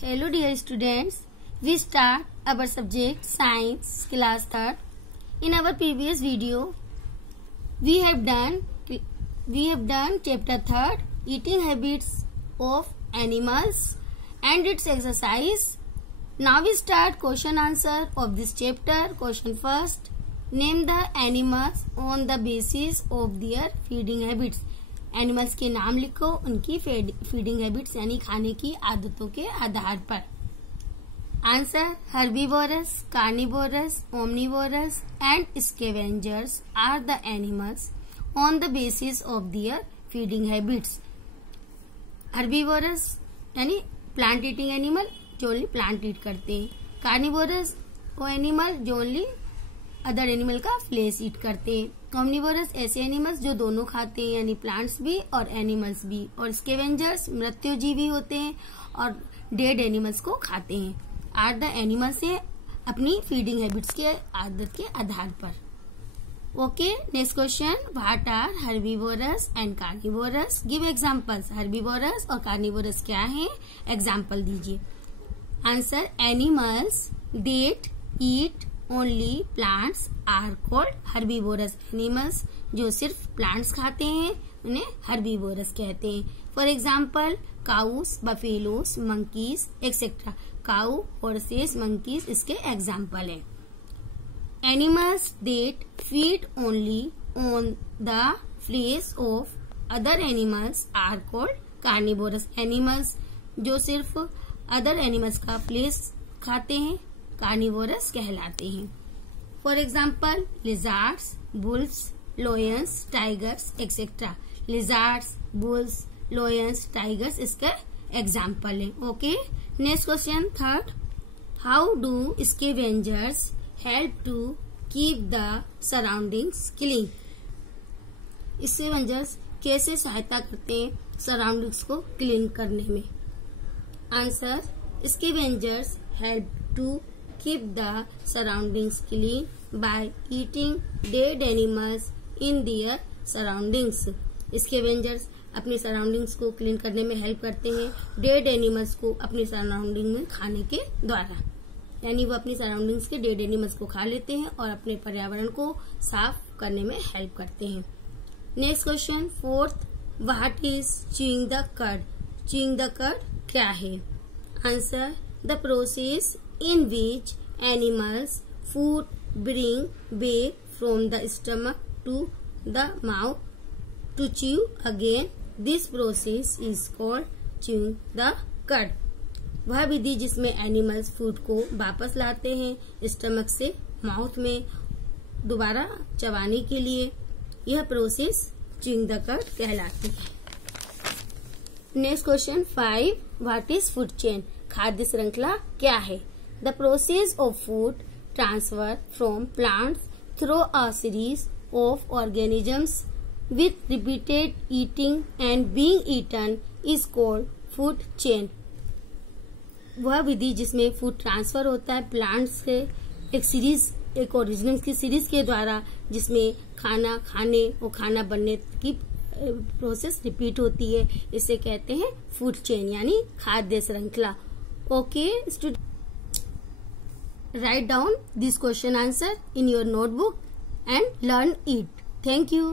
Hello dear students, we start our subject science class 3rd. In our previous video, we have done chapter 3rd eating habits of animals and its exercise. Now we start question answer of this chapter. Question first, name the animals on the basis of their feeding habits. Animals के नाम लिखो उनकी feeding habits यानी खाने की आदतों के आधार पर. Answer, herbivorous, carnivorous, omnivorous and scavengers are the animals on the basis of their feeding habits. Herbivorous यानी प्लांट ईटिंग एनिमल जो ओनली प्लांट ईट करते हैं. कार्निवोरस वो एनिमल जो ओनली अदर एनिमल का फ्लेश ईट करते हैं. ओमनिवोरस ऐसे एनिमल्स जो दोनों खाते हैं यानी प्लांट्स भी और एनिमल्स भी. और स्कैवेंजर्स मृत्युजीवी होते हैं और डेड एनिमल्स को खाते हैं. आर द एनिमल्स है अपनी फीडिंग हैबिट्स के आदत के आधार पर. Okay, next question, what are herbivorous and carnivorous? Give examples. Herbivorous और कार्निवोरस क्या है, एग्जांपल दीजिए. Answer, animals that eat only plants are called herbivorous. Animals जो सिर्फ प्लांट्स खाते हैं उन्हें हर्बीवोरस कहते हैं. For example, cows, buffaloes, monkeys etcetera. Cow, horses, monkeys इसके एग्जाम्पल है. Animals that feed only on the flesh of other animals are called carnivorous. Animals जो सिर्फ अदर एनिमल्स का फ्लेश खाते हैं कार्निवोरस कहलाते हैं. For example, lizards, bulls, lions, tigers etcetera. Lizards, bulls, lions, tigers इसका एग्जाम्पल है. Okay, next question third, how do scavengers help to keep the surroundings clean? Scavengers कैसे सहायता करते हैं सराउंडिंग्स को क्लीन करने में? Answer, scavengers help to keep the surroundings clean by eating dead animals in their surroundings. Scavengers अपनी surroundings को clean करने में हेल्प करते हैं डेड एनिमल्स को अपनी सराउंडिंग में खाने के द्वारा. यानी वो अपनी सराउंडिंग्स के डेड एनिमल्स को खा लेते हैं और अपने पर्यावरण को साफ करने में हेल्प करते हैं. Next question fourth, what is chewing the कड? च्यूइंग द कड क्या है? Answer, the process in which animals food bring back from the stomach to the mouth to chew again. This process is called chewing the cud. वह विधि जिसमें animals food को वापस लाते हैं stomach से माउथ में दोबारा चबाने के लिए, यह प्रोसेस च्यूइंग द कड कहलाती है. Next question 5, what is food chain? खाद्य श्रृंखला क्या है? The process of food transfer from plants through a series of organisms with repeated eating and being eaten is called food chain. वह विधि जिसमें food transfer होता है प्लांट्स से एक ऑर्गेनिजम्स की सीरीज के द्वारा, जिसमें खाना खाने और खाना बनने की प्रोसेस रिपीट होती है, इसे कहते हैं फूड चेन यानी खाद्य श्रृंखला. Okay student, write down this question answer in your notebook and learn it. Thank you.